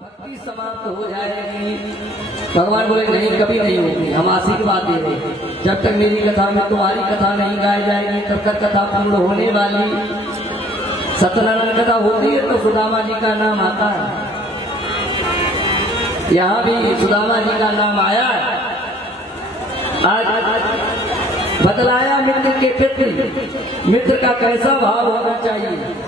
भक्ति समाप्त हो जाएगी। भगवान बोले नहीं, कभी नहीं होगी, हम आशीर्वाद दे रहे, जब तक मेरी कथा में तुम्हारी कथा नहीं गाई जाएगी तब तक कथा पूर्ण होने वाली। सत्यनारायण कथा होती है तो सुदामा जी का नाम आता है, यहाँ भी सुदामा जी का नाम आया। आज बतलाया मित्र के प्रति मित्र का कैसा भाव होना चाहिए।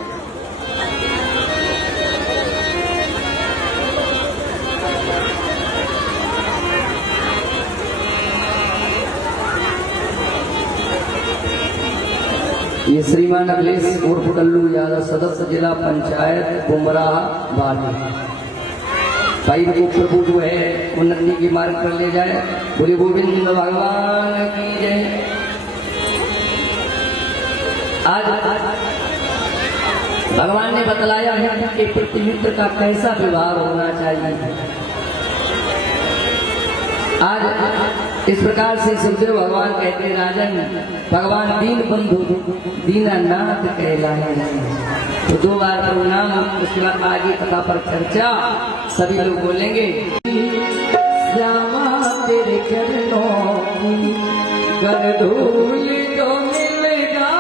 ये श्रीमान अखिलेश उर्फ कल्लू यादव, सदस्य जिला पंचायत बुमराह बाली। भाई को प्रभु जो है उन्नति के मार्ग पर ले जाए। बोले गोविंद भगवान की जय। आज भगवान ने बतलाया मित्र के प्रति मित्र का कैसा व्यवहार होना चाहिए। आज इस प्रकार से सुखदेव भगवान कहते हैं, राजन भगवान दीन बंधु दीनानाथ कहलाए। तो 2 बार प्रणाम, उसके बाद आगे कथा पर चर्चा सभी लोग बोलेंगे। श्यामा तेरे चरणों की कर धूल तो मिल जाए,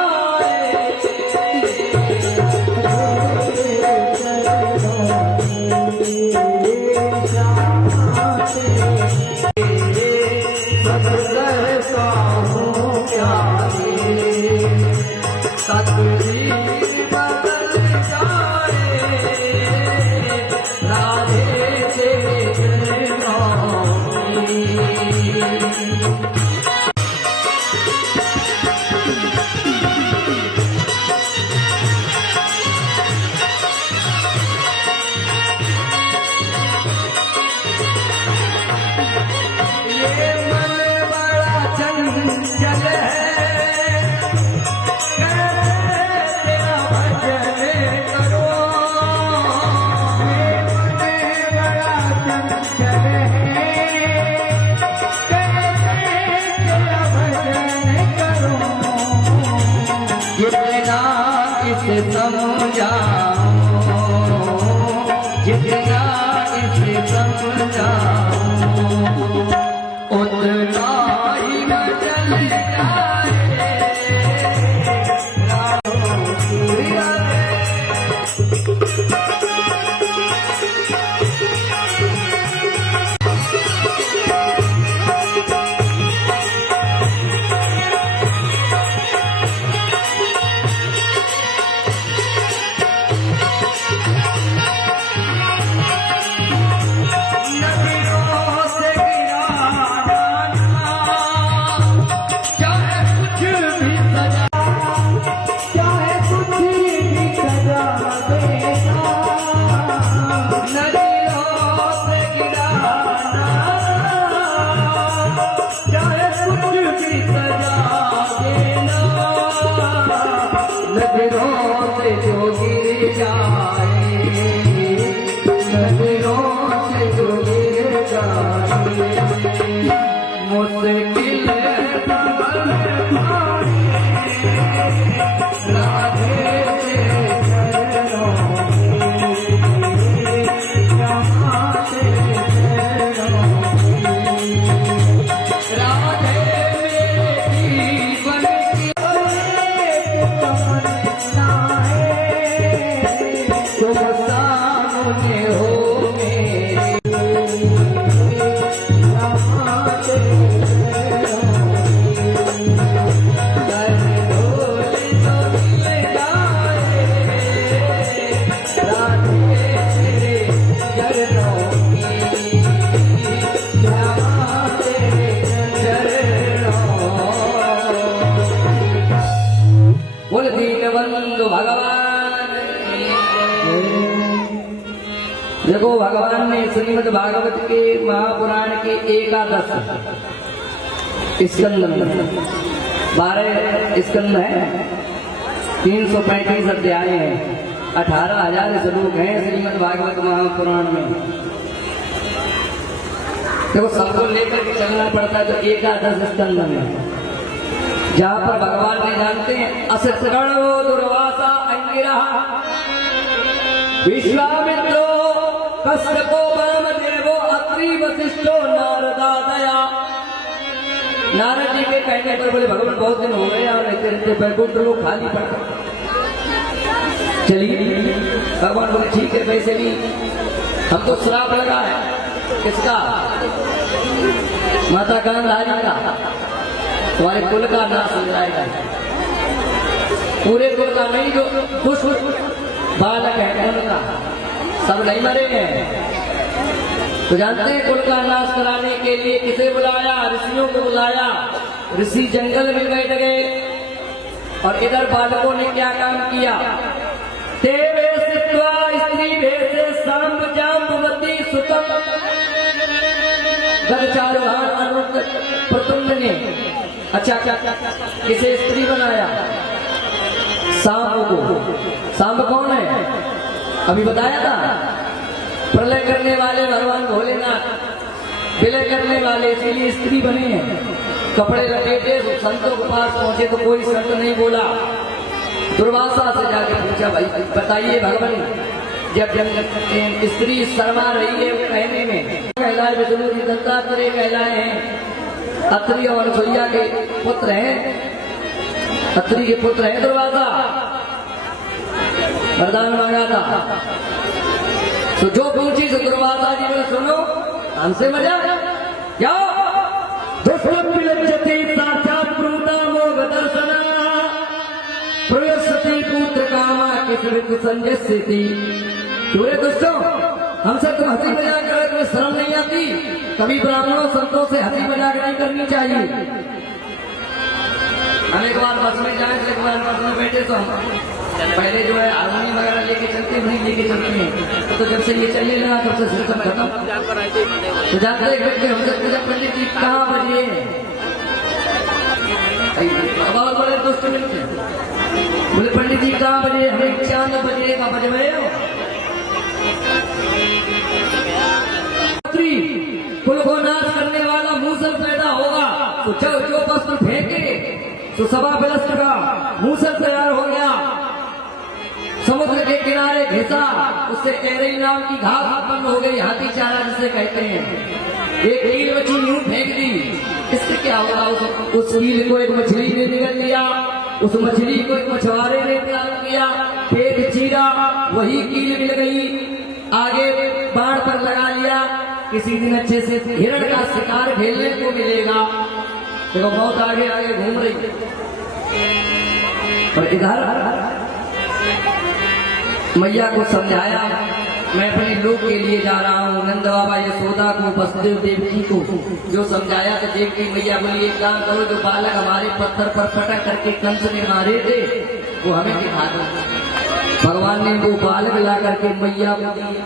देखो भगवान ने श्रीमद् भागवत के महापुराण के 11 स्कंद में 12 स्कंद है, 335 अध्याय है, 18,000 श्लोक हैं श्रीमद् भागवत महापुराण में। देखो सबको लेकर के चलना पड़ता है। तो 11 स्कंद में जहाँ पर भगवान ने जानते हैं असत्कर्णो दुर्वासा अंगिरा विश्वामित्रो कष्ट को वाम देवो अत्रि वशिष्ठो नारदा दया। नारद जी के कहने पर बोले भगवान बहुत दिन हो गए और रहते रहते बैकुंठ लोग खाली पड़ा, चलिए। भगवान बोले ठीक है, वैसे भी हमको श्राप लगा है। किसका? माता गांधारी का। तुम्हारे कुल का नाश हो जाएगा, पूरे कुल का नहीं, जो कुछ बालक है उनका सब नहीं मरेंगे। तो जानते हैं कुल का नाश कराने के लिए किसे बुलाया? ऋषियों को बुलाया। ऋषि जंगल में बैठ गए और इधर बालकों ने क्या काम किया? तेवे सित्वा स्त्री भेषे सांब जाम्बवती सुतम गजचारुहार अनुत प्रतुंड ने अच्छा किसे स्त्री बनाया? सांब को। सांब कौन है? अभी बताया था, प्रलय करने वाले भगवान भोलेनाथ, विलय करने वाले, इसीलिए स्त्री बने हैं। कपड़े लपेटे संतों के पास पहुंचे तो कोई संत नहीं बोला। दुर्वासा से जाके पूछा, भाई बताइए भगवान, जब स्त्री शर्मा रही है कहने में, कहलाए विष्णु जी दत्तात्रेय कहलाए हैं, अत्रि और अनुसुईया के पुत्र हैं, अत्रि के पुत्र हैं दुर्वासा, वरदान मांगा था। तो जो पूछी तो दुर्वासा जी ने सुनो, हमसे मजा क्या? दुष्लभ विलज्जति साक्षात प्रूता मोग दर्शना प्रयसति पुत्र कामा किसरित संजस्यति। पूरे दोस्तों, हमसे तुम हंसी मजाक करो, तुम्हें शर्म नहीं आती? कभी ब्राह्मणों संतों से हंसी मजाक नहीं करनी चाहिए। हम एक बार बस में जाए, एक बार बस में बैठे तो हम पहले जो है हारमोनियम वगैरह लेके चलते नहीं लेके चलते हैं, तो जब से ये चलने लगा तब से सिस्टम खत्म। तो जाते बैठे हमसे पूछा, पंडित जी कहाँ बजिए? अब बोले दोस्त मिलते, बोले पंडित जी कहाँ बजे? हमें 4 बजे का बज रहे हो। कुल को नाश करने वाला मूसल पैदा होगा, तो जो वस्त्र फेंके तो सभा विलस्त का मूसल तैयार हो गया। समुद्र के किनारे घिसा, उससे कैरई नाम की घास उत्पन्न हो गई, हाथी चारा जिसे कहते हैं। एक कील मछली यूं फेंक दी, इससे क्या होगा? उस कील को एक मछली ने निगल लिया, उस मछली को एक मछुआरे ने प्राप्त किया, पेट चीरा, वही कील मिल गई, आगे बाढ़ पर लगा लिया। किसी दिन अच्छे से हिरण का शिकार खेलने को मिलेगा। देखो बहुत आगे आगे घूम रही है। और इधर मैया को समझाया, मैं अपने लोग के लिए जा रहा हूँ। नंद बाबा यशोदा को, वसुदेव देवकी को जो समझाया तो देवकी मैया बोली, एक काम करो, जो बालक हमारे पत्थर पर पटक करके कंस ने मारे थे वो हमें दिखा दो। भगवान ने वो बालक ला करके मैया को दिया।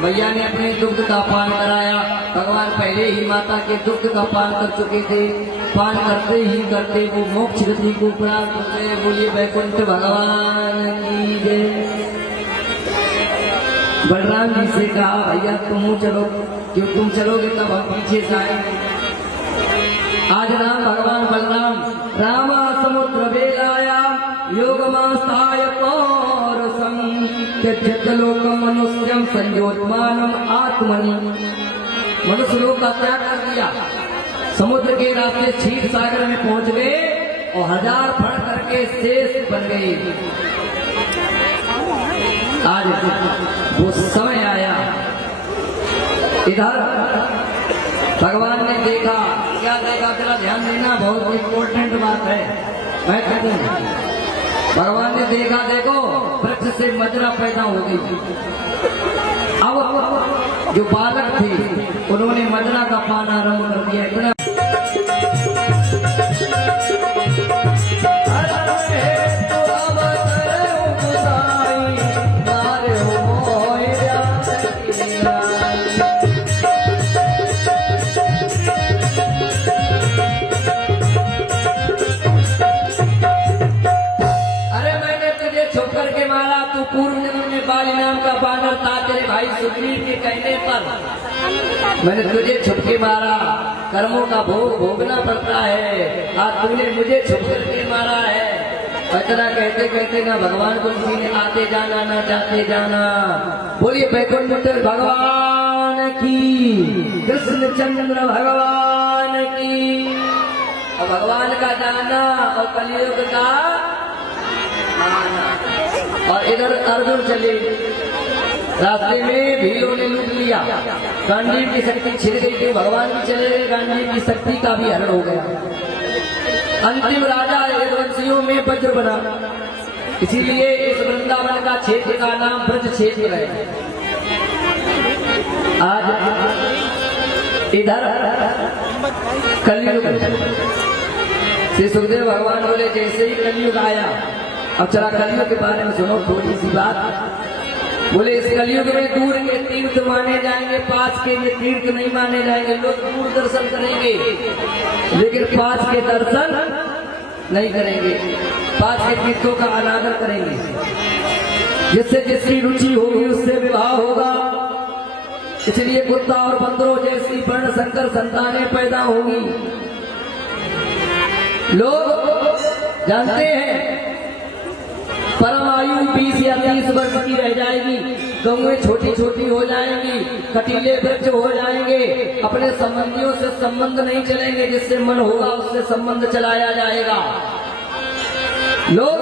मैया ने अपने दुग्ध का पान कराया। भगवान पहले ही माता के दुग्ध का पान कर चुके थे। पान करते ही करते वो मोक्ष गति को प्राप्त हो गए। बोलिए वैकुंठ भगवान की जय। बलराम जी से कहा, भैया तुम चलो, क्यों तुम चलोगे तब हम पीछे से आएंगे। आज राम भगवान बलराम रामा समुद्र बेलाया योगमास्ताय पौरसं त्यजत लोकम मनुष्यम संयोजमानम आत्मनि। मनुष्य लोक का त्याग कर दिया, समुद्र के रास्ते क्षीर सागर में पहुंच गए और 1000 फण करके शेष बन गए। आज वो समय आया। इधर भगवान ने देखा, क्या देखा जरा ध्यान देना, बहुत इम्पोर्टेंट बात है। मैं कहती हूँ भगवान ने देखा, देखो वृक्ष से मजरा पैदा हो गई। अब जो बालक थे उन्होंने मजरा का पान आरंभ कर दिया। इतना सुग्रीव के कहने पर मैंने तुझे छुपके मारा, कर्मों का भोग भोगना पड़ता है। आज तूने मुझे छुप करके मारा है। इतना कहते कहते ना भगवान को किसी ने आते जाना ना जाते जाना। बोलिए बैकुंठ भगवान की, कृष्ण चंद्र भगवान की। और भगवान का जाना और कलयुग का आना। और इधर अर्जुन चले, रास्ते में भीलों ने लूट लिया, गांडीव की शक्ति छिड़ गई थी, भगवान भी चले गए, गांडीव की शक्ति का भी हरण हो गया। अंतिम राजा यदुवंशियों में वज्र बना, इसीलिए इस वृंदावन का क्षेत्र का नाम ब्रज क्षेत्र है। आज इधर कलयुग, श्री सुखदेव भगवान बोले जैसे ही कलयुग आया, अब चला कलयुग के बारे में सुनो थोड़ी सी बात। बोले इस कलयुग में दूर के तीर्थ माने जाएंगे, पास के ये तीर्थ नहीं माने जाएंगे। लोग दूर दर्शन करेंगे लेकिन पास के दर्शन नहीं करेंगे, पास के तीर्थों का अनादर करेंगे। जिससे जिसकी रुचि होगी उससे विवाह होगा, इसलिए कुत्ता और बंदरों जैसी वर्ण संकर संतानें पैदा होगी। लोग जानते हैं परम आयु 20 या 30 वर्ष की रह जाएगी, गौएं छोटी छोटी हो जाएंगी, कटीले वृक्ष हो जाएंगे, अपने संबंधियों से संबंध नहीं चलेंगे, जिससे मन होगा उससे संबंध चलाया जाएगा। लोग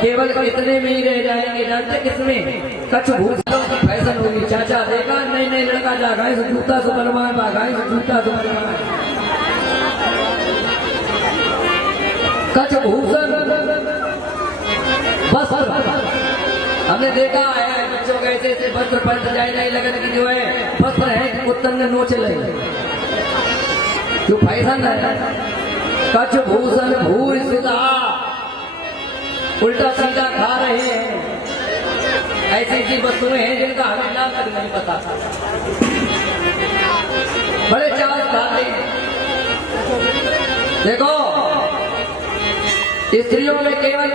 केवल इतने में ही रह जाएंगे, जानते किसमें? कच्छ भूसलों की फैशन होगी। चाचा देखा नहीं नहीं लड़का जा गाय से जूता से बनवाए, गाय से जूता से बनवाए, कच्छ भूषण वस्त्र। हमने देखा है बच्चों के ऐसे वस्त्र पहनते जाए, नहीं लगन की जो है वस्त्र है कि कुत्तन ने नोचे लगे, जो फैशन है। कच्छ भूषण भूर सुधा, उल्टा सीधा खा रहे हैं। ऐसी ऐसी वस्तुएं हैं जिनका हमें नाम तक नहीं पता, बड़े चावल खाते हैं। देखो स्त्रियों में केवल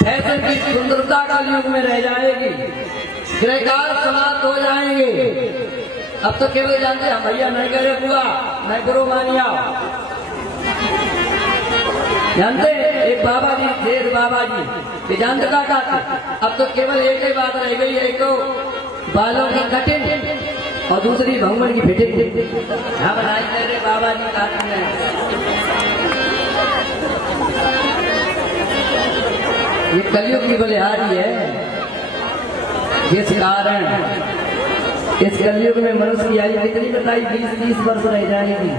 फैशन की सुंदरता कलयुग में रह जाएगी, गृहकाल समाप्त हो जाएंगे। अब तो केवल जानते हैं भैया नहीं करे बुआ नहीं बुरो मानिया। जानते एक बाबा जी थे, बाबा जी ये जानते का कहते। अब तो केवल एक ही बात रह गई, एक तो बालों की कटिंग और दूसरी भगवान की फिटिंग। हाँ बनाई मेरे बाबा जी कहते हैं। ये कलयुग की बलिहारी है, जिस कारण इस कलयुग में मनुष्य की आयु कितनी बताई? 20-30 वर्ष रह जाएगी।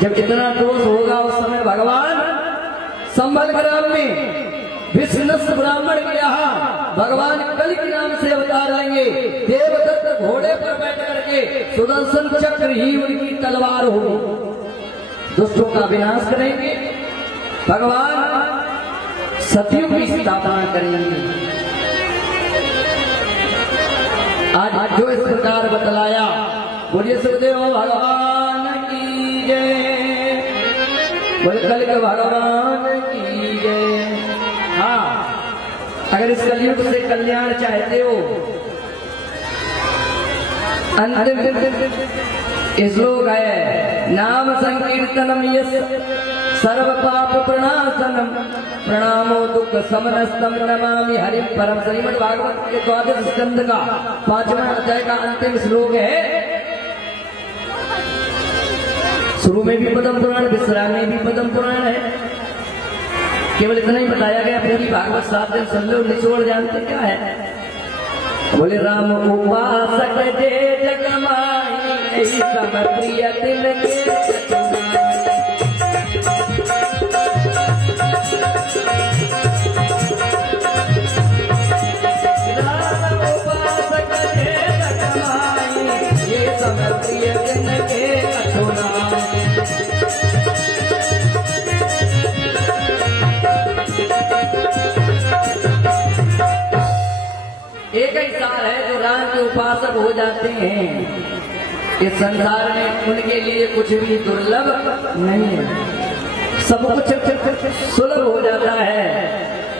जब इतना दोष होगा उस समय भगवान संबल ग्राम में विष्णुस्थ ब्राह्मण के यहाँ भगवान कल के नाम से अवतार लेंगे। देवदत्त घोड़े पर बैठ करके सुदर्शन चक्र ही उनकी तलवार होगी, दुष्टों का विनाश करेंगे। भगवान सतयुग की स्थापना करेंगे। आज जो इस प्रकार बतलाया, बोलिए सुखदेव भगवान की जय, बोले कलिक भगवान की जय। हाँ, अगर इस कलयुग से कल्याण चाहते हो, अंतिम श्लोक है नाम संकीर्तनम यस्य सर्व पाप प्रणाशनम प्रणामो दुख समनस्तम नमामि हरि परम। श्रीमद् भागवत के 12वें स्कंद का 5वां अध्याय का अंतिम श्लोक है। शुरू में भी पद्म पुराण, विश्राम में भी पद्म पुराण है। केवल इतना ही बताया गया, पूरी भागवत 7 दिन सुन लो, निचोड़ जानते क्या है? बोले राम उपासक जे जग माही, सब प्रिय दिल के एक ही साल है जो राम के उपासक हो जाते हैं। इस संसार में उनके लिए कुछ भी दुर्लभ नहीं है, सब कुछ सुलभ हो जाता है।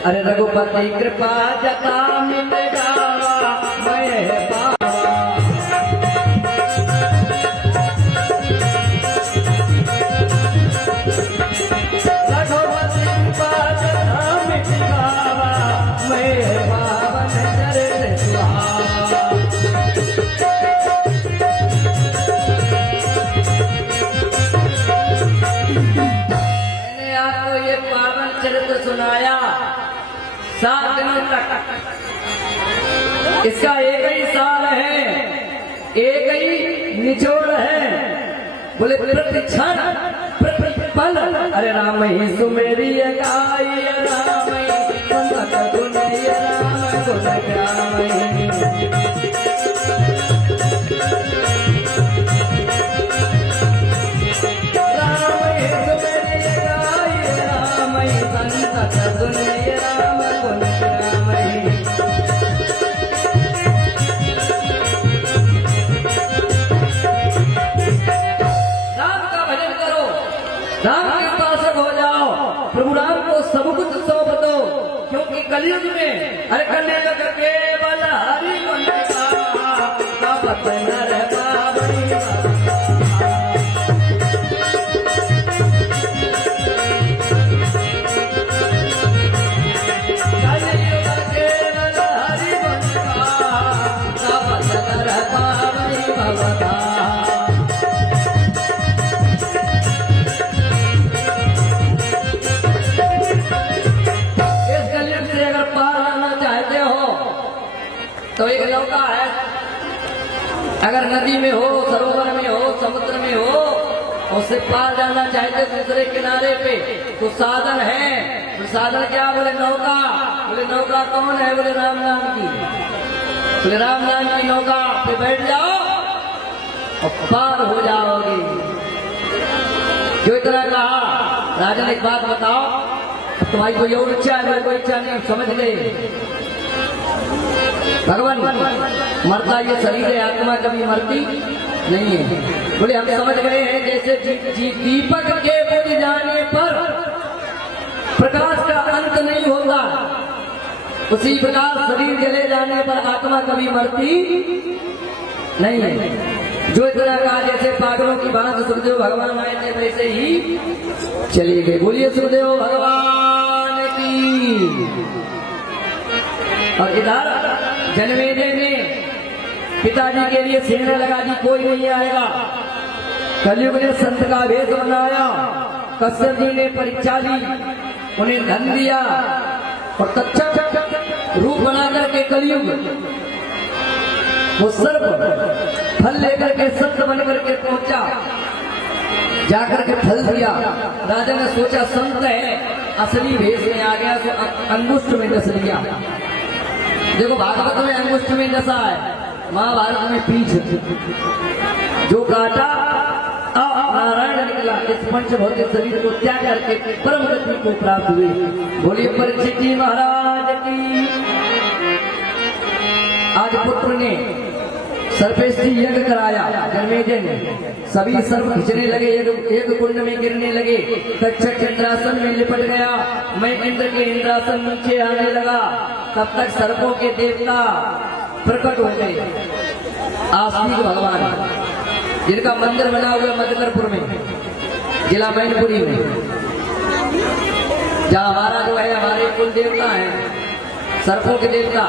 अरे रघुपति कृपा जता मिट जावा मैं पावा, रघुपति कृपा 7 दिनों तक इसका एक ही सार है, एक ही निचोड़ है। बोले प्रति क्षण प्रति पल अरे राम ही सुमेरी गाई राम गुण राम गुण राम के पास हो जाओ, प्रभु राम को सब कुछ सौंप दो, क्योंकि कलयुग में अरे कलयुग केवल हरि गुण का पतन रहता तो एक नौका है, अगर नदी में हो, सरोवर में हो, समुद्र में हो, उससे पार जाना चाहते दूसरे किनारे पे तो साधन है। तो साधन क्या? बोले नौका। बोले नौका कौन है? बोले राम नाम की। बोले राम नाम की नौका पे बैठ जाओ और पार हो जाओगे। जो इतना कहा राजा ने एक बात बताओ, तुम्हारी कोई और इच्छा है? कोई इच्छा नहीं, समझ गए भगवान मरता ये शरीर है, आत्मा कभी मरती नहीं है। बोले हम समझ गए हैं, जैसे दीपक के बुझ जाने पर प्रकाश का अंत नहीं होता, उसी प्रकार शरीर जले जाने पर आत्मा कभी मरती नहीं है। जो इतना कहा जैसे पागलों की बात सुखदेव भगवान आए थे वैसे ही चले गए। बोलिए सुखदेव भगवान की। और इधर जनमेजय ने पिताजी के लिए सेना लगा दी, कोई नहीं आएगा। कलयुग ने संत का भेद बनाया, कश्यप जी ने परीक्षा ली, उन्हें धन दिया और तत्क्षण रूप बना करके कलयुग वो सर्प फल लेकर के संत बन करके पहुंचा, जाकर के फल दिया। राजा ने सोचा संत है, असली भेष में आ गया तो अंगुष्ठ में डस लिया। देखो भागवत में अंगुष्ठ में डसा है, महाभारत में पीछ जो काटा नारायण निकला। इस पंच भौतिक शरीर को त्याग करके परम गति को प्राप्त हुई। बोलिए परीक्षित जी महाराज की। आज पुत्र ने सर्पेष्टि यज्ञ कराया, जनमेजय ने सभी सर्प खिंचने लगे, एक कुंड में गिरने लगे। तक्षक इंद्रासन में लिपट गया, मैं इंद्र के इंद्रासन नीचे आने लगा। तब तक सर्पों के देवता प्रकट हो गए। आस्तिक भगवान जिनका मंदिर बना हुआ मधुकरपुर में, जिला मैनपुरी में, जहाँ हमारा जो है हमारे कुल देवता है, सर्पों के देवता।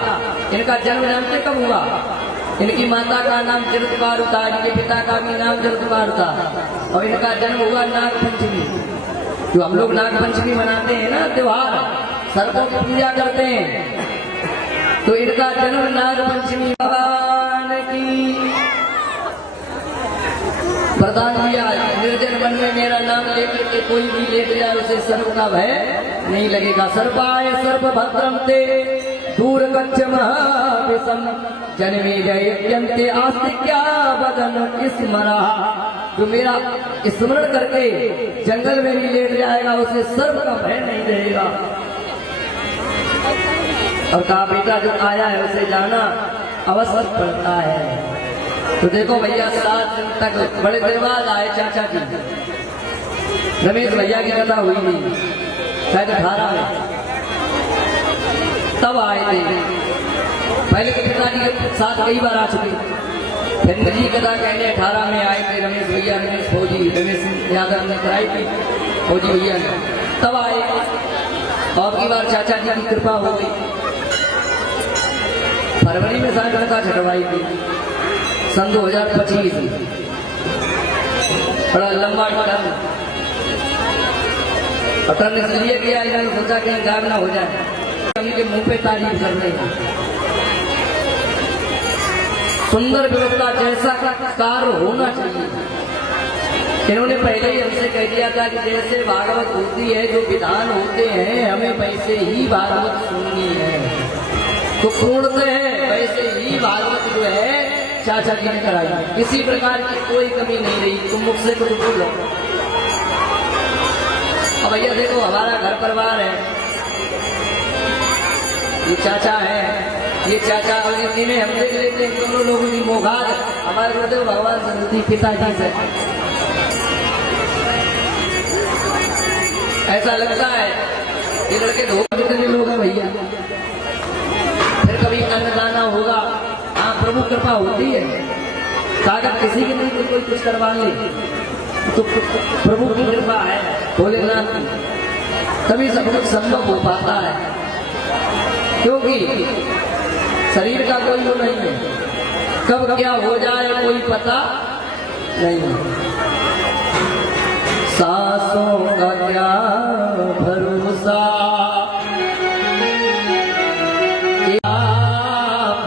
इनका जन्म जानते कब हुआ? इनकी माता का नाम जरतबारू था, इनके पिता का भी नाम जरतबारू था, और इनका जन्म हुआ नाग पंचमी। जो हम लोग नाग पंचमी मनाते हैं ना त्योहार, सर्पों की पूजा करते हैं, तो इनका जन्म नाग पंचमी। भगवान की प्रदान किया, निर्जन वन में मेरा नाम लेकर के कोई भी लेकर जाए उसे सर्प का भय नहीं लगेगा। सर्पाय सर्प भद्रम ते दूर कच्छ महाविषम जनमेजय आस्तिक्या बदन स्मरा। जो मेरा स्मरण करके जंगल में भी लेट जाएगा उसे सर्प का भय नहीं रहेगा। और कहा बेटा जो आया है उसे जाना अवश्य पड़ता है। तो देखो भैया 7 दिन तक बड़े देर बाद आए चाचा जी। रमेश भैया की कथा हुई नहीं, शायद 18 में तब आए थे। पहले तो पिताजी के साथ कई बार आ चुके, फिर मेरी कथा कहने 18 में आए थे रमेश भैया, रमेश फौजी, रमेश यादव ने कराई थी फौजी भैया ने, तब आए। और की बार चाचा जी की कृपा हो गई। फरवरी में शायद कथा छटवाई थी सन 2025। बड़ा लंबा टर्न इसलिए किया, इन्होंने सोचा कहीं गायब ना हो जाए। उनके मुंह पे तारीफ कर रहे हैं। सुंदर व्यवस्था जैसा कार्य होना चाहिए। इन्होंने पहले ही हमसे कह दिया था कि जैसे भागवत होती है, जो विधान होते हैं, हमें वैसे ही भागवत सुननी है। तो पूर्णतः है वैसे ही भागवत जो है चाचा जी ने कराई, किसी प्रकार की कोई कमी नहीं रही। तुम मुझसे कुछ बोलो। अब भैया देखो, हमारा घर परिवार है, ये चाचा है, ये चाचा अवनीति में हम देख लेते हैं दोनों लोगों की मोघार हमारे गुरुदेव भगवान सरस्वती पिताजी से ऐसा लगता है ये लड़के धोखा कितने लोग हैं भैया। फिर कभी अन्नदाना होगा, हाँ प्रभु कृपा होती है, ताकत किसी की नहीं कोई कुछ करवा ले तो प्रभु की कृपा है, भोलेनाथ की, तभी सब कुछ संभव हो पाता है। क्योंकि शरीर का कोई वो नहीं है, कब क्या हो जाए कोई पता नहीं है। सांसों का क्या भरोसा,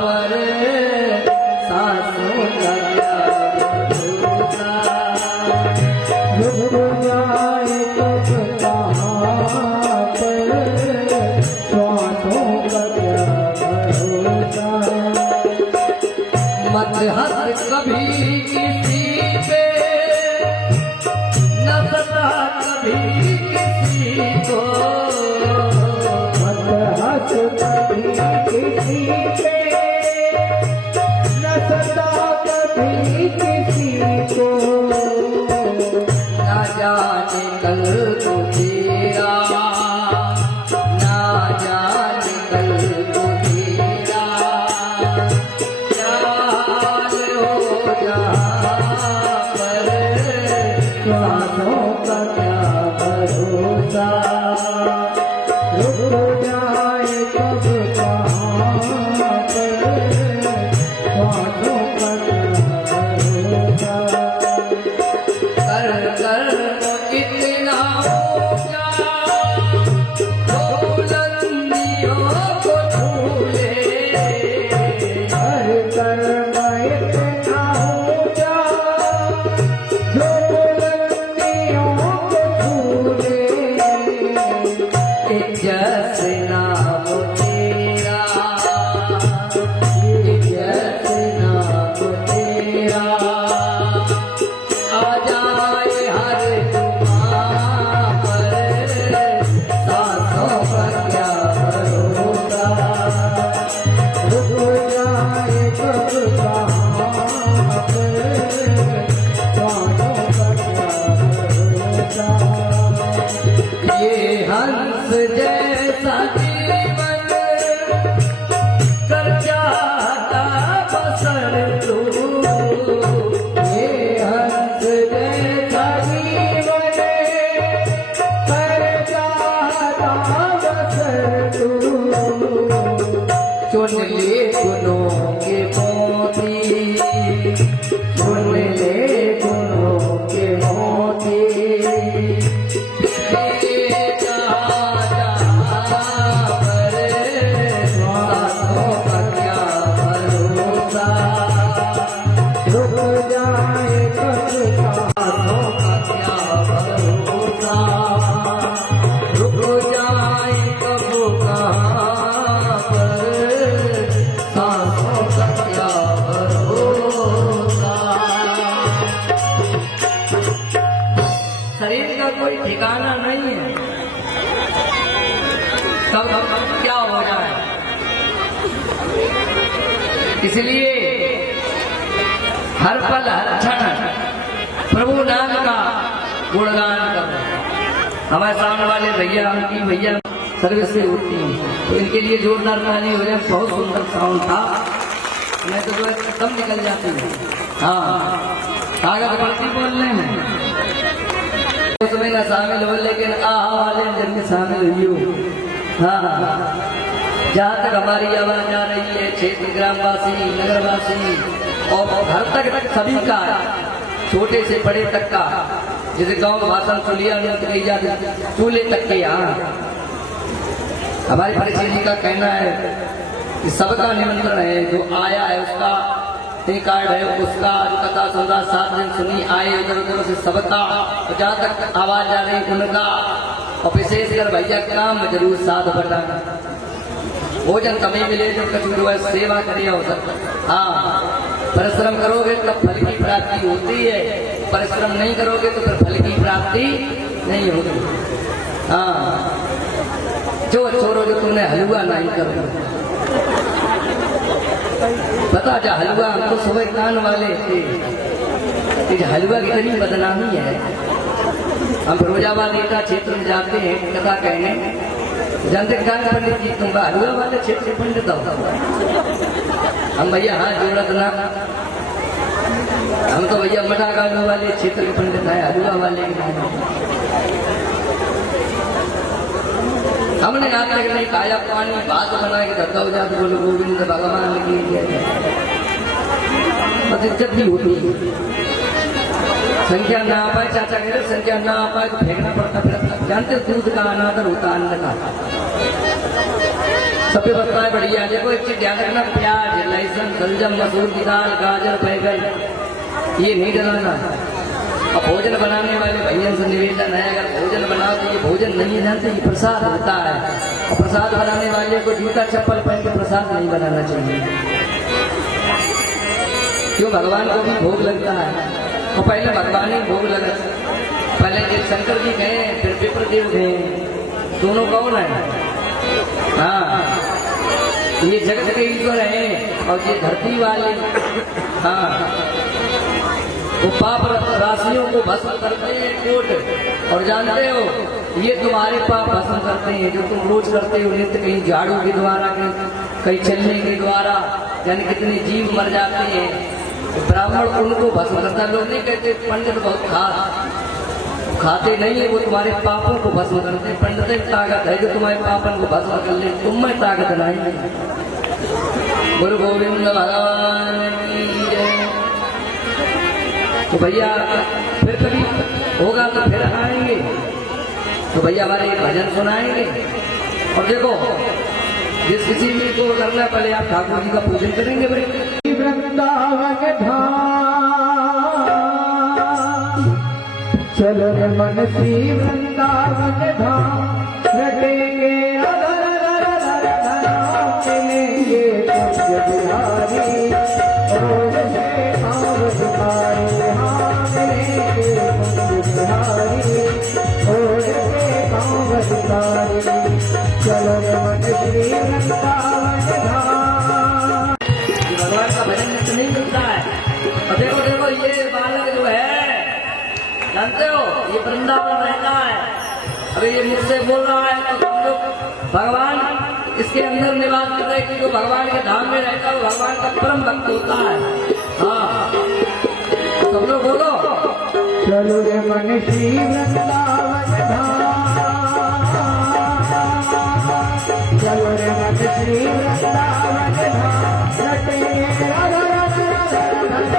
पर सांसों का क्या भरोसा, रुक जाए तो कहाँ पर सांसों का क्या भरोसा। मत हंस कभी किसी पे, न सता कभी किसी को, मत हंस कभी किसी पे, न सता कभी किसी को। ना जाने कल को तेरा, ना जाने कल को तेरा, जान हो जहाँ पर सांसों का क्या भरोसा। रुक जाए कब कहाँ पर सांसों का क्या भरोसा। कर कर इतना ऊंचा बुलंदियों को छूले, कर कर इतना ऊंचा जो बुलंदियों को छूले। जैसे नाम तेरा, जैसे नाम तेरा, आ जाए हर जुबां पर सांसों का क्या भरोसा। रुक जाए कब कहाँ पर सांसों का क्या भरोसा। ये हंस जैसा जीवन कर जाता बसर तू, ये हंस जैसा जीवन कर जाता बसर तू। चुन ले गुनों के मोती, चुन ले गुनों के मोती, शरीर का कोई ठिकाना नहीं है, कब क्या हो जाए। इसलिए हर पल हर क्षण प्रभु नाम का गुणगान कर रहे हैं। हमारे सामने वाले भैया, उनकी भैया सर्विस से होती हैं, तो इनके लिए जोरदार ताली हो जाए। बहुत सुंदर साउंड था, मैं तो जो एकदम निकल जाती हूँ। हाँ ताकत पड़ती बोलने में, उसमें न शामिल हो, लेकिन आहा वाले जन में शामिल हुई हो। हाँ जहाँ तक हमारी आवाज आ रही है, क्षेत्र ग्रामवासी, नगरवासी और घर तक सभी का, छोटे से बड़े तक का, जैसे गांव भाषण सुलिया कही जाती, चूल्हे तक के यहाँ हमारे परिचय जी का कहना है कि सबका निमंत्रण है, जो आया है उसका, एक कार्ड है उसका, जो कथा सुन रहा 7 दिन सुनी आए उधर उधर से सबका, जहाँ तक आवाज आ रही उनका, और विशेषकर भैया काम जरूर साथ बटाना। भोजन कमी मिले जो कुछ सेवा करिए हो सकता। हाँ, परिश्रम करोगे तब फल की प्राप्ति होती है, परिश्रम नहीं करोगे तो फिर फल की प्राप्ति नहीं होगी। हाँ, जो छोड़ो जो तुमने हलवा नहीं करो, पता जा हलवा हमको सुबह कान वाले थे, हलवा की कितनी बदनामी है। हम फिरोजाबाद एटा क्षेत्र में जाते हैं कथा कहने, जानते कान पंडित जी तुम हलवा वाले क्षेत्र पंडित हो। हम भैया हाँ जोड़त ना, हम तो भैया मठा गालू वाले क्षेत्र के पंडित है, हलवा वाले हमने आज तक नहीं खाया पानी भात बना के धक्का हो जाते, बोले गोविंद भगवान की इज्जत भी होती है। संख्या ना आ पाए, चाचा कह रहे संख्या ना आ पाए तो फेंकना पड़ता। फिर जानते दूध का अनादर होता अन्न का। सब व्यवस्था है बढ़िया। देखो एक चीज ध्यान रखना, प्याज लहसुन गंजम मसूर की दाल गाजर बैगन ये नहीं डलाना। अब भोजन बनाने वाले भैया से निवेदन है, अगर भोजन बनाओ तो ये भोजन नहीं है, जानते ये प्रसाद होता है। और प्रसाद बनाने वाले को जूता चप्पल पहन के प्रसाद नहीं बनाना चाहिए, क्यों भगवान को भी भोग लगता है। और पहले भगवान ही भोग लगा, पहले एक शंकर जी गए फिर विप्रदेव गए, दोनों कौन है? हाँ, ये जगत के ईश्वर है और ये धरती वाले। हाँ, वो पाप राशियों को भस्म करते हैं कोट, और जानते हो ये तुम्हारे पाप भस्म करते हैं जो तुम रोज करते हो नित्य, कहीं झाड़ू के द्वारा कहीं चलने के द्वारा, यानी कितने जीव मर जाते हैं। ब्राह्मण उनको भस्म करता है। लोग नहीं कहते पंडित बहुत खाते नहीं है, वो तुम्हारे पापों को भस्म करते हैं। पंडित की ताकत है जो तुम्हारे पापों को भस्म कर ले, तुम में ताकत नहीं। गुरु गोविंद भगवान की जय। तो भैया फिर कभी होगा तो फिर आएंगे, तो भैया हमारे भजन सुनाएंगे। और देखो जिस किसी भी को करना पहले आप ठाकुर जी का पूजन करेंगे। भाई वृंदावन धाम चलो रे मन श्री वृंदावन धाम, रटेंगे मिलेंगे कुंज बिहारी, रोज से आवत बिहारी, हाँ मिलेंगे कुंज बिहारी, रोज से आवत बिहारी, चलो रे मन श्री वृंदावन धाम। भगवान का भजन नित्य नहीं मिलता है। और देखो देखो ये बालक जो है, जानते हो ये वृंदावन रहता है। अभी ये मुझसे बोल रहा है तो हम लोग भगवान इसके अंदर निवास कर रहे कि जो भगवान के धाम में रहता है भगवान का परम भक्त होता है। हाँ, सब लोग बोलो चलो रे मन श्री वृंदावन धाम, चलो रे मन श्री वृंदावन धाम, रटेंगे राधा राधा राधा राधा,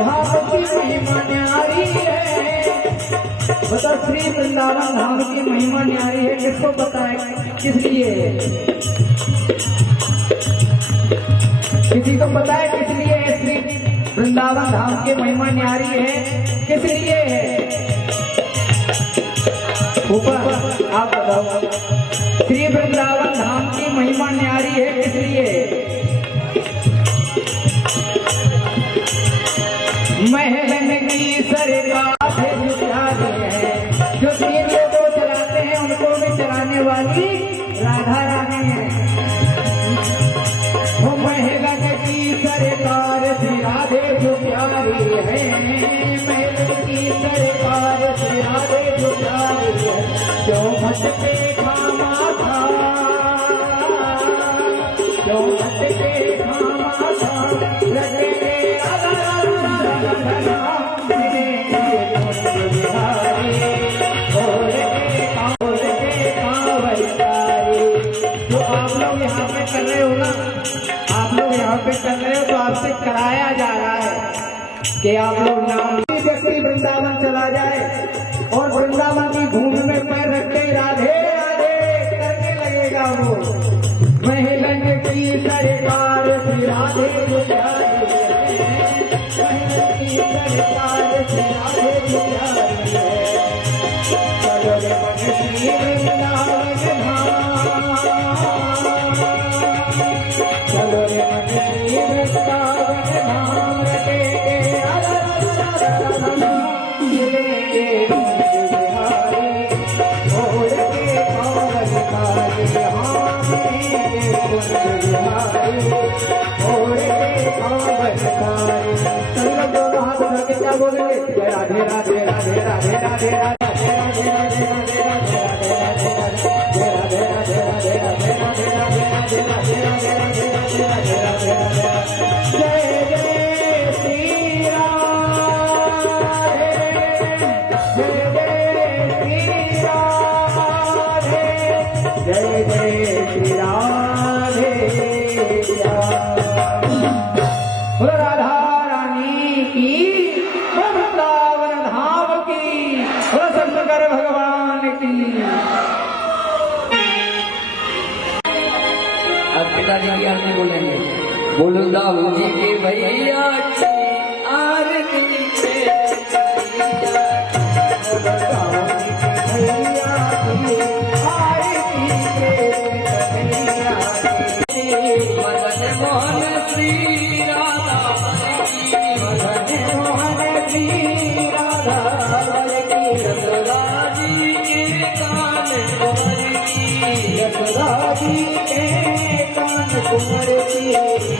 धाम की महिमा न्यारी है। बता श्री वृंदावन धाम की महिमा न्यारी है, किसको पता है किस लिए है? किसी को पता है किस लिए है श्री वृंदावन धाम की महिमा न्यारी है? किस लिए है? ऊपर आप बताओ। श्री वृंदावन धाम की महिमा न्यारी है किस लिए? महलन की सरकार है जो प्यारी है, जो तीन को चलाते हैं उनको भी चलाने वाली राधा रानी है। वो महलन की सरकार श्री राधे जो प्यारी है, महलन की सरकार श्री राधे जो प्यारी है। जो भटके खामा था, जो भटके खामा था, लगे कर रहे हो ना, आप लोग यहाँ पे कर रहे हो तो आपसे कराया जा रहा है कि आप लोग नाम व्यक्ति वृंदावन चला जाए और वृंदावन की भूमि में पैर रख के राधे राधे करने लगेगा वो। महलन की सरकार श्री राधे जो प्यारी है, महलन की सरकार श्री राधे जो प्यारी है। चलो रे मन श्री वृंदावन धाम, चलो रे मन श्री वृंदावन धाम रटे क्या बोलेंगे? राधे राधे राधे राधे राधे राधे राधे पिताजी की आरती बोलेंगे। बोलो दाऊ जी के भैया की आरती पे, मदन मोहन श्री राधा, मदन मोहन श्री राधा यशोदा जी के कान कुंवर की, यशोदा जी के कुंवर की,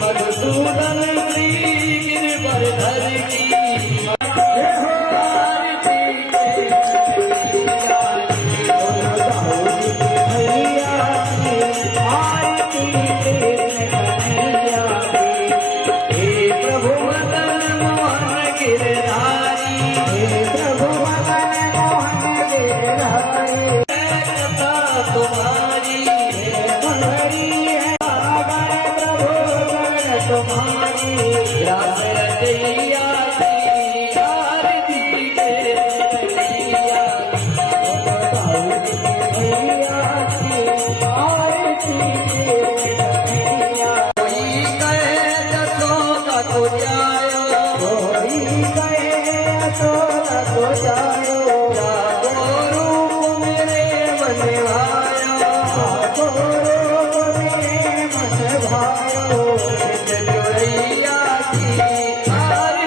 मधुसूदन श्री गिरधर की, भाई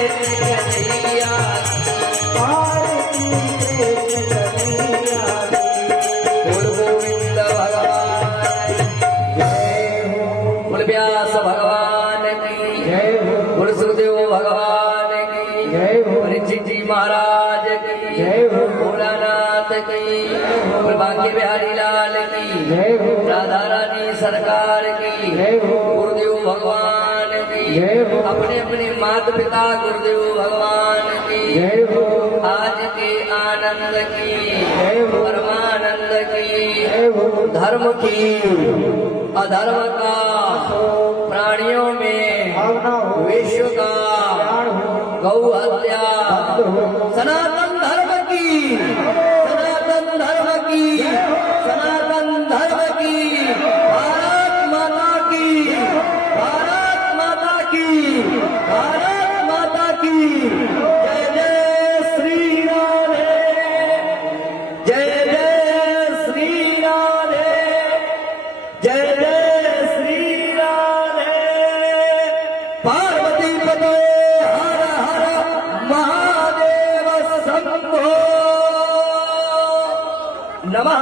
कन्हैया बोल गोविंद भगवान बोल व्यास भगवान की बोल सुखदेव भगवान की परीक्षित जी महाराज की भोलानाथ की बोल बांके बिहारी लाल की राधा रानी सरकार की गुरुदेव भगवान की अपने अपने माता पिता गुरुदेव भगवान की आज के आनंद की परमानंद की धर्म की अधर्म का प्राणियों में विश्व का गौ हत्या सनातन धर्म की सनातन धर्म की सनातन धर्म की भारत माता की भारत माता की भारत माता की जय जय श्री राधे जय जय श्री राधे जय जय श्री राधे पार्वती पते हर हर महादेव शंभो नमः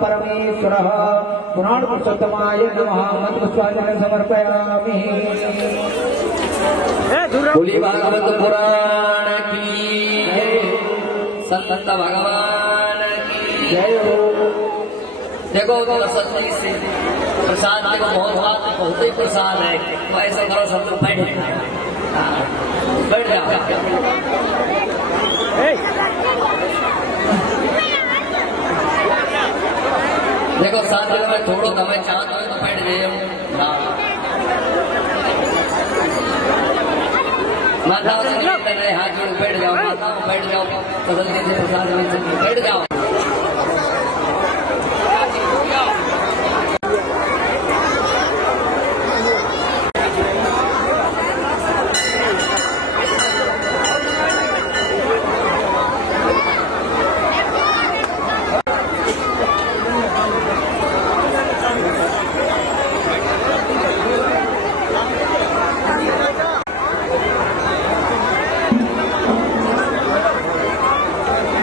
परमेश्वर पुराण पुरुषोत्तमाय नमः मंत्र पुष्पांजलि समर्पयामि। बोली भागवत पुराण की जय संत भगवान की जय हो। देखो सरस्वती से प्रसाद देखो बहुत ही प्रसाद है तो ऐसा करो सब लोग बैठ जाओ देखो साथ में थोड़ो તમે ચાહતો હોય તો बैठ जाइए माताओं से निवेदन है हाथ जोड़ बैठ जाओ माताओं बैठ जाओ तो जल्दी से प्रसाद मिल सकते बैठ जाओ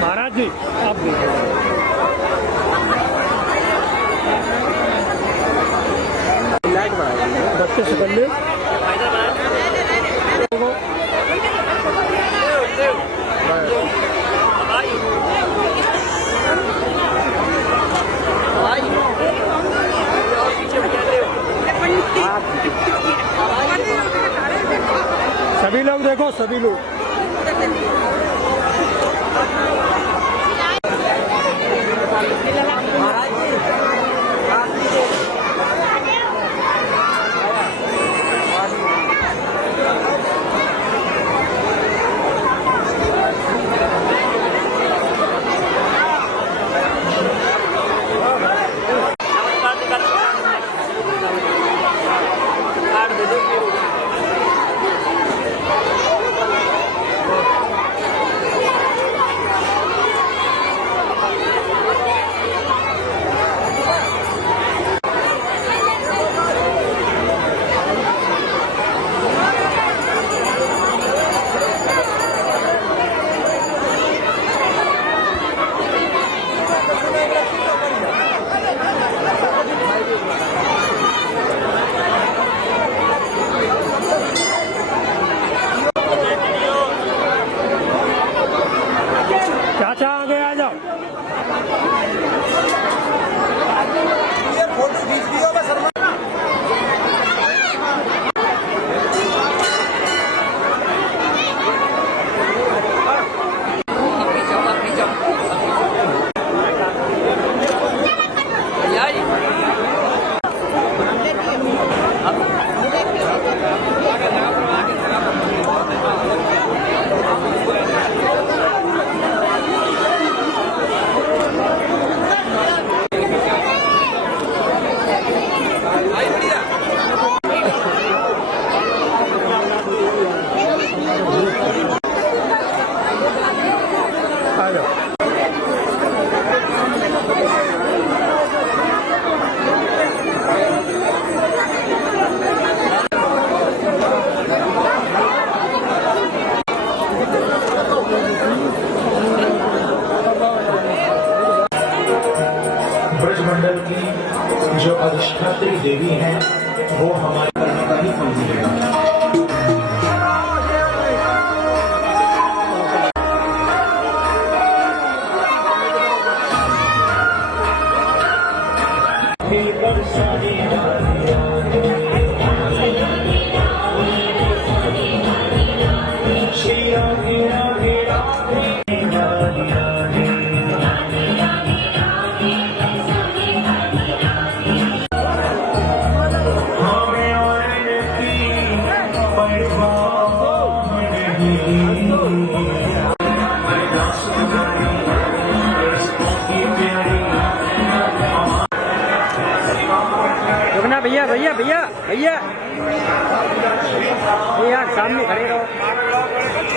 महाराज जी आप भी लाइट बढ़ाइए बच्चे से पहले सभी लोग देखो सभी लोग चाचा आगे आ जाओ ब्रजमंडल की जो अधिष्ठात्री देवी हैं वो हमारे करने का ही फल मिलेगा। रुकना भैया भैया भैया भैया ये यार सामने खड़े रहो।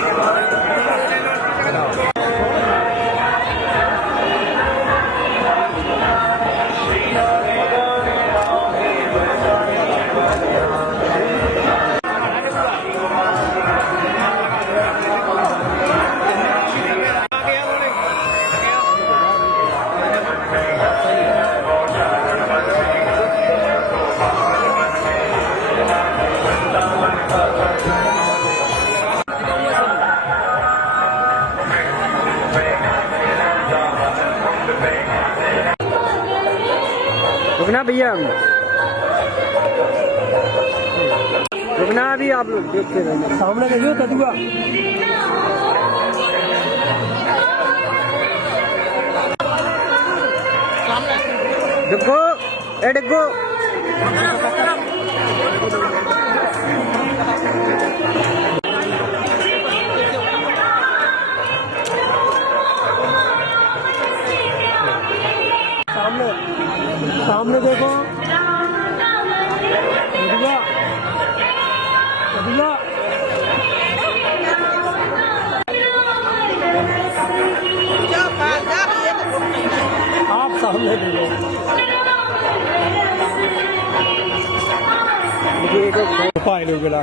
रुकना भैया रुकना अभी आप लोग देखते रहना सामने का जो कदुआ देखो ए देखो सामने सामने देखो कदुआ कदुआ आप सामने देखो पाए लोग गिला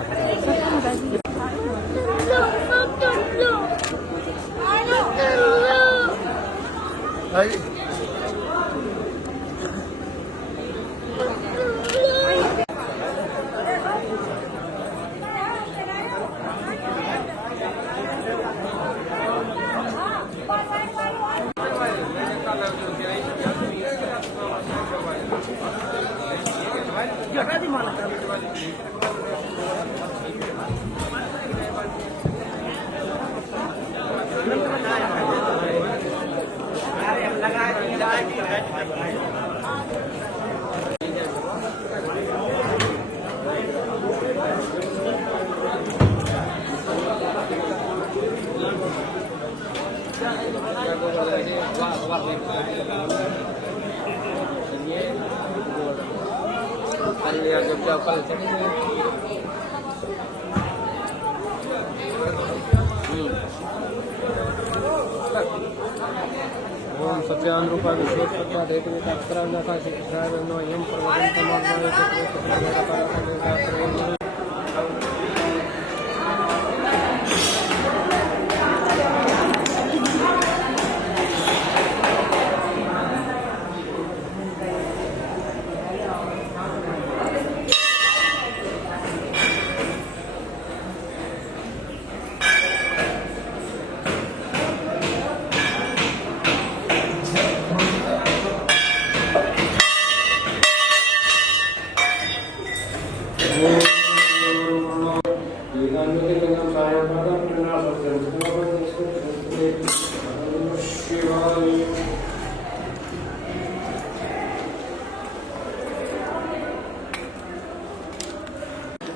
ओम सत्यान रूपा विशेष सत्या देव देवता अक्षरान्यथा शिक्षाय नो यम प्रवदन तमाम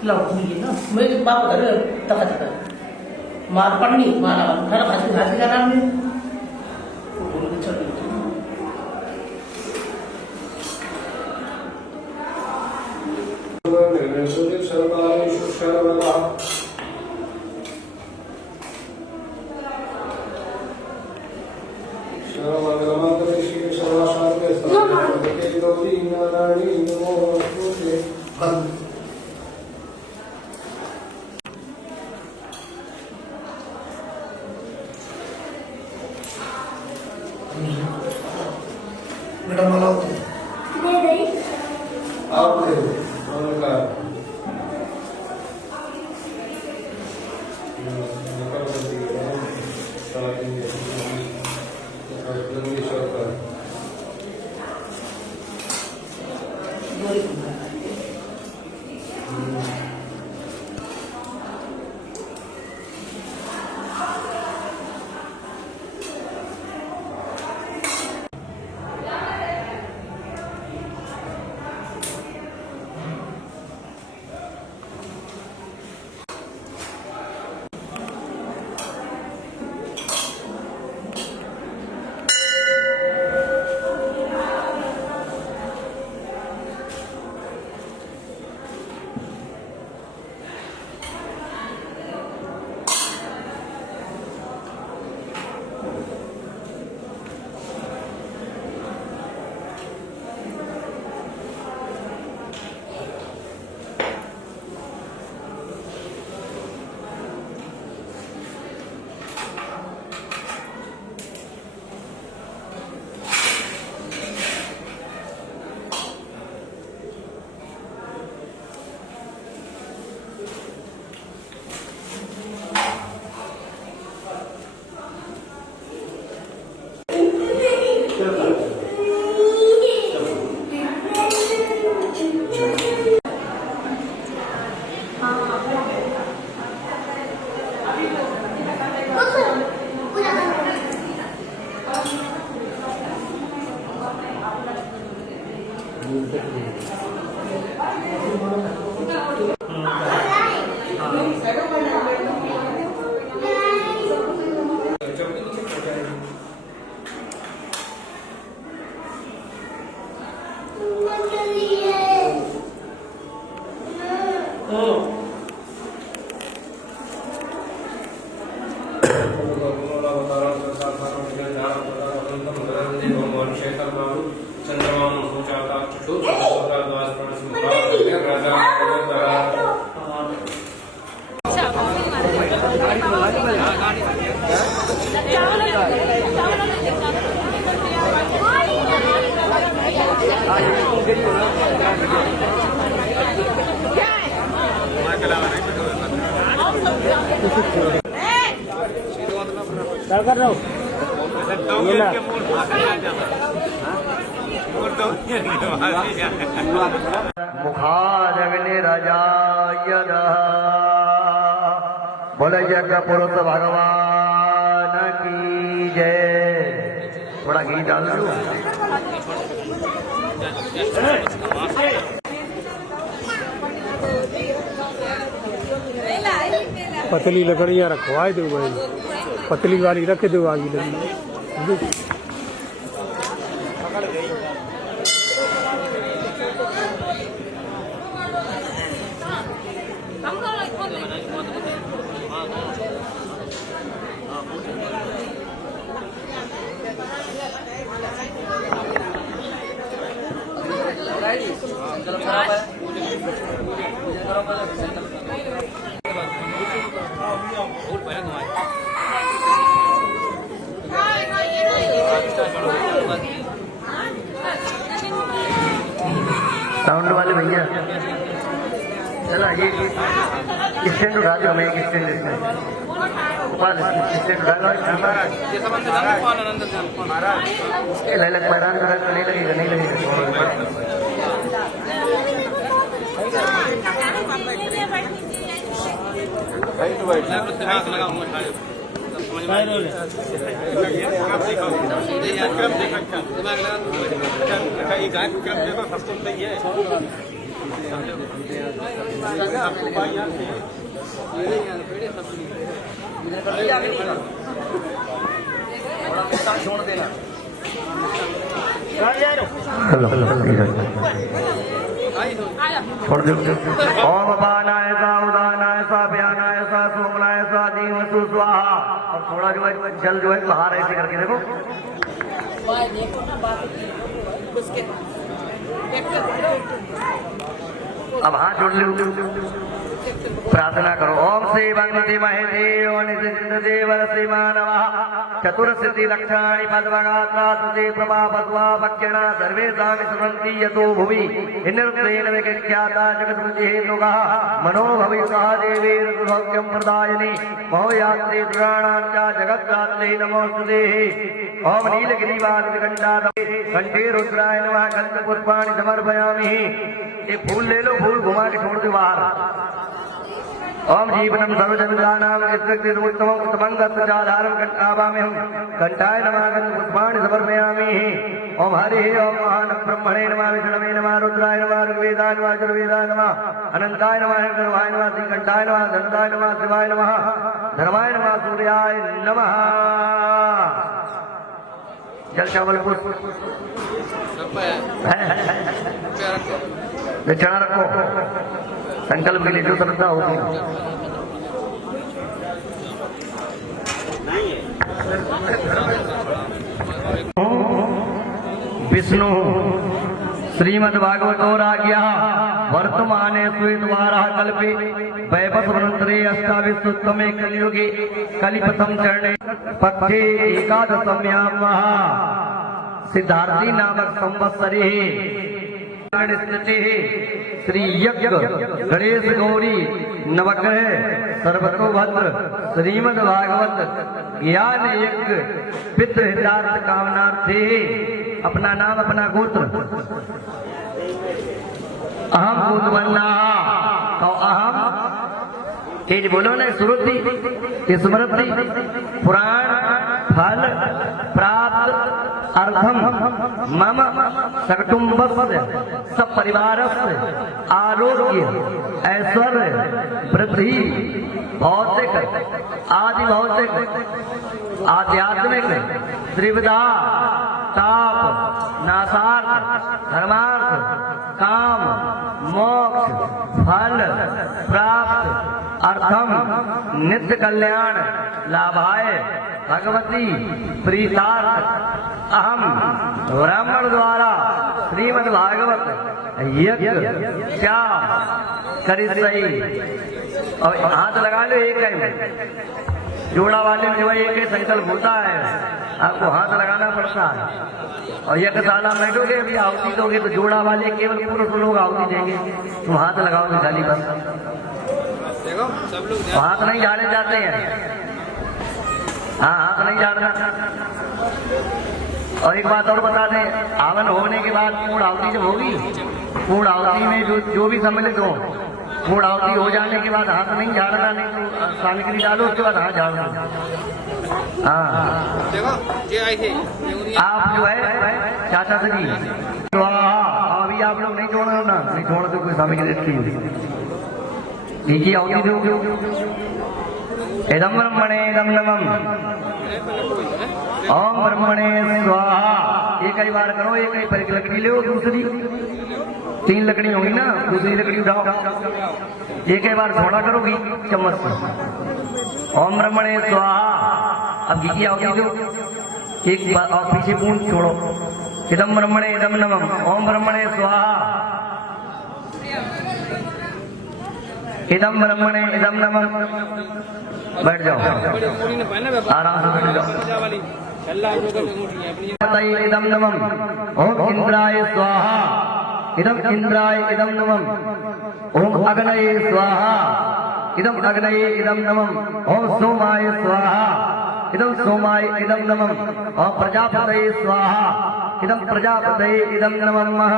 लावून ना मी बाप घर तका मार पडणी मला खरं खाती खाती जाणार मी मैडम वाला हो आप ले मुखारग्नि रजाय बोले यज्ञ पुरुष भगवान की जय। थोड़ा घी डाल दो। पतली लकड़ियाँ रखवाए दो भाई, पतली वाली रख दो आगे लगी। साउंड वाले भैया चला ये स्टैंड उठा दो, हमें एक स्टैंड इसमें स्टैंड उठा लो। ललक मैदान का तो नहीं लगेगा, नहीं लगेगा। छोड़ दो। ओम अपानाय सा उदानाय सा व्यानाय सा सोमनाय सा दीम स्वाहा। और थोड़ा जो है जल जो है बाहर ऐसे करके देखो। अब हाथ जोड़ लो, प्रार्थना करो। ओम श्री भगवती महेदेव निदेव श्रीमानवः चतुरसिद्धि लक्षाणि पद्मगात्रा सुते प्रभा पद्मा भक्षणा सर्वेषां स्मरन्ति यतो भुवि इन्द्रेण विख्याता जगद्बुद्धि हेतुकः मनोभवितः देवीर्भव्यं प्रदायिनी महोयात्रे दुराणां च जगद्धात्रे नमोस्तुते। ओम नीलगिरिवासकण्ठाय कंठे रुद्राय नमः कल्पपुष्पाणि समर्पयामि। ये फूल ले लो, फूल घुमा के छोड़ दो बाहर। ओम जीवनम सर्वजनानां उत्तमं उत्तमं दत्तजाधारं कंठावाम्यहं कंठाय नमः पुष्पाणि समर्पयामि। ओम हरि ओम महान ब्रह्मणे नमः विष्णवे नमः रुद्राय नमः ऋग्वेदाय नमः यजुर्वेदाय नमः अनंताय नमः गर्भाय नमः श्रीकंठाय नमः धनदाय नमः शिवाय नमः धर्माय नमः सूर्याय नमः। जल चावल पुष्प चढ़ा रखो, संकल्प के लिए जो श्रद्धा होगी। विष्णु श्रीमद्भागवतो राज्ञा वर्तमाने स्वेद्वारा कल्पे वैवस्वतंत्रे अष्टाविंशोत्तमे कलियुगे कलिप्रथम चरणे पक्षे एकादशम्यां सिद्धार्थी नामक संवत्सरे श्री यज्ञ गणेश गौरी नवग्रह सर्वतोभद्र श्रीमद भागवत ज्ञान यज्ञ पितृ हितार्थ कामनार्थे। अपना नाम अपना गोत्र। अहम भूतवन्ना तो अहम तेज बोलो ना, श्रुति स्मृति पुराण फल प्राप्त अर्थम मम सकुटुम्बस्य सब परिवार आरोग्य ऐश्वर्य वृद्धि भौतिक आदि भौतिक आध्यात्मिक त्रिविधा ताप नासार्थ धर्मार्थ काम मोक्ष फल प्राप्त अर्थम नित्य कल्याण लाभाय भगवती प्रीतार्थ अहम ब्राह्मण द्वारा श्रीमद् भागवत यज्ञ क्या करिष्यि। और हाथ लगा लो एक टाइम। जोड़ा वाले में जो है एक संकल्प होता है, आपको हाथ लगाना पड़ता है। और यज्ञशाला में बैठोगे अभी आहुति दोगे तो जोड़ा वाले केवल पुरुष लोग आहुति देंगे, तुम हाथ लगाओगे खाली बस। तो हाथ नहीं झाड़े जाते हैं, हाँ हाथ नहीं झाड़ना। और एक बात और बता दें, हवन होने के बाद पूर्ण आहुति जब होगी, पूर्ण आहुति में जो भी सम्मिलित हो, पूर्ण आहुति हो जाने के बाद हाथ नहीं झाड़ना, नहीं तो सामग्री डालो उसके बाद हाथ झाड़ना। हाँ आप जो है चाचा जी तो अभी आप लोग नहीं छोड़ना ना, नहीं छोड़ तो कोई सामग्री लीजिए आहुति दो। इदम ब्रह्मणे इदम नमः ओम ब्रह्मणे स्वाहा। एक ही बार करो, एक ही पर लकड़ी लो, दूसरी 3 लकड़ी होगी ना, दूसरी लकड़ी उठाओ, एक ही बार छोड़ा करोगी चम्मच से। ओम ब्रह्मणे स्वाहा। अब घी की आहुति दो, एक बार और पीछे बूंद छोड़ो। इदम ब्रह्मणे इदम नमः ओम ब्रह्मणे स्वाहा। इदम ब्रह्मणे इदम नमः। बैठ जाओ, आराम से बैठ जाओ। इदम नमः ओम इंद्राय स्वाहा। इदम इंद्राय इदम नमः ओम अग्नये स्वाहा। इदम अग्नये इदम नमः ओम सोमाय स्वाहा। इदम सोमाय इदम नमः ओम प्रजापतये स्वाहा। इदम प्रजापतये इदम नमः।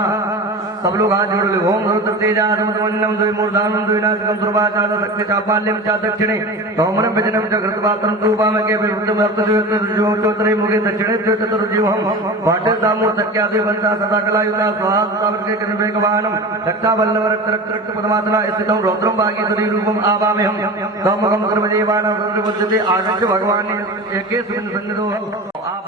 सब लोग हाथ जोड़ लो। ओम रुद्र तेजासम सुवन्नम द्विमूर्धानम द्विनाशकम ध्रुवाचार शक्ति चापाल्यम चा दक्षिणे तोमरम विजनम च घृतवातम रूपाम के विरुद्धम हस्तोत्तरे मुखे दक्षिणे चतुर्जीवहम वाटे दामो सत्यादि वंशा सदा कलायुता स्वाहा सावर के कन्वेकवानम रक्ता वल्लभ रक्त रक्त रक्त पद्मातना स्थितम रौद्रम भागीश्वरी रूपम आवामेहम तमगम कर्मदेवानां रुद्रबुद्धते आगच्छ भगवान एके सुन सन्निधो। आप